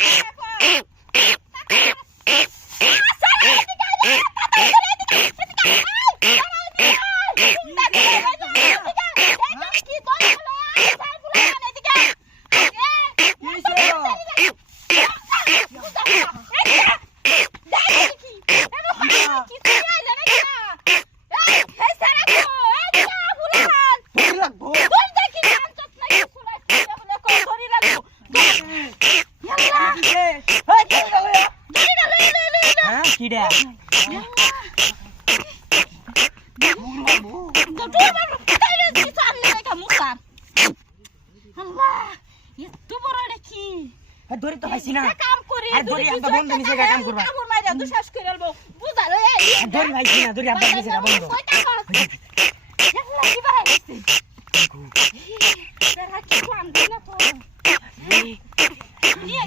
Yeah. কিডা ধরে তো পাইছি না কাম করি? আর ধরি আমরা বন্ধ নিচে কাম করবা। কামড় মাইরা দুশ্বাস করে আলবো বুঝালো এই ধরে পাইছি না ধরে আপনার নিচে বন্ধ। কাম করে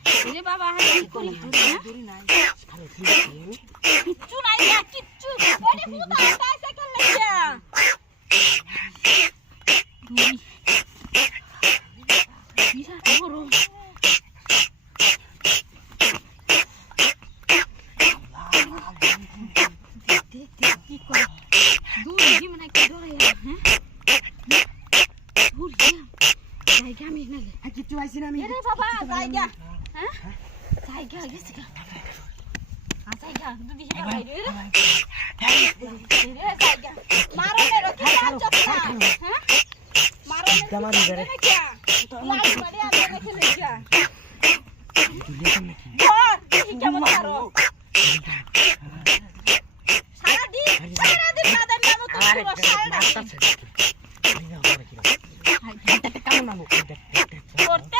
হিন্দা কেমন লাগে ধরে না ধরে ধরে পুরো মোর কেন হ্যাঁ কম দে রে বাবা হাই কি করি হ্যাঁ? কিচ্ছু নাই না কিচ্ছু ওরে হুদা তাই সাইকেল লাগিয়া দুই বিরাট দেখ দেখ না হ্যাঁ জায়গা আমি না কিচ্ছু পাইছি না আমি এরে বাবা জায়গা হ্যাঁ জায়গা গেছে গা জায়গা দুদি হিবা বাইরে রে জায়গা মারো রে রকি কাজ চপনা হ্যাঁ মারো রে জামা দি রে। রে কি লাইট মারি আর রে খেলে কি তুই নাকি ধর কি কেমন মারো সারা দিন সারা দিন দাদার নাম তো পুরো সারা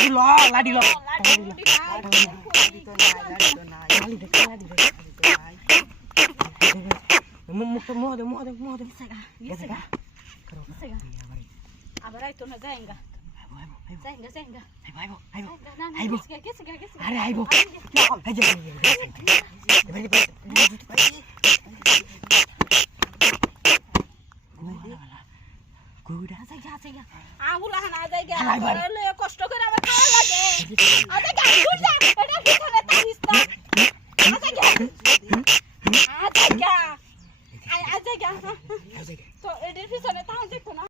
একটা কি ল লাডি ল লাডি মুডি খাই লাডি দে লাডি দে মো মো মো দে মো দে মো দে সেগা গেছে গা করো সেগা আবার আইতো না যাইঙ্গা যাইঙ্গা যাইঙ্গা আইবো আইবো না না আইবো। গেছে গেছে গেছে আরে আইবো এই কষ্ট করে আমার লাগে।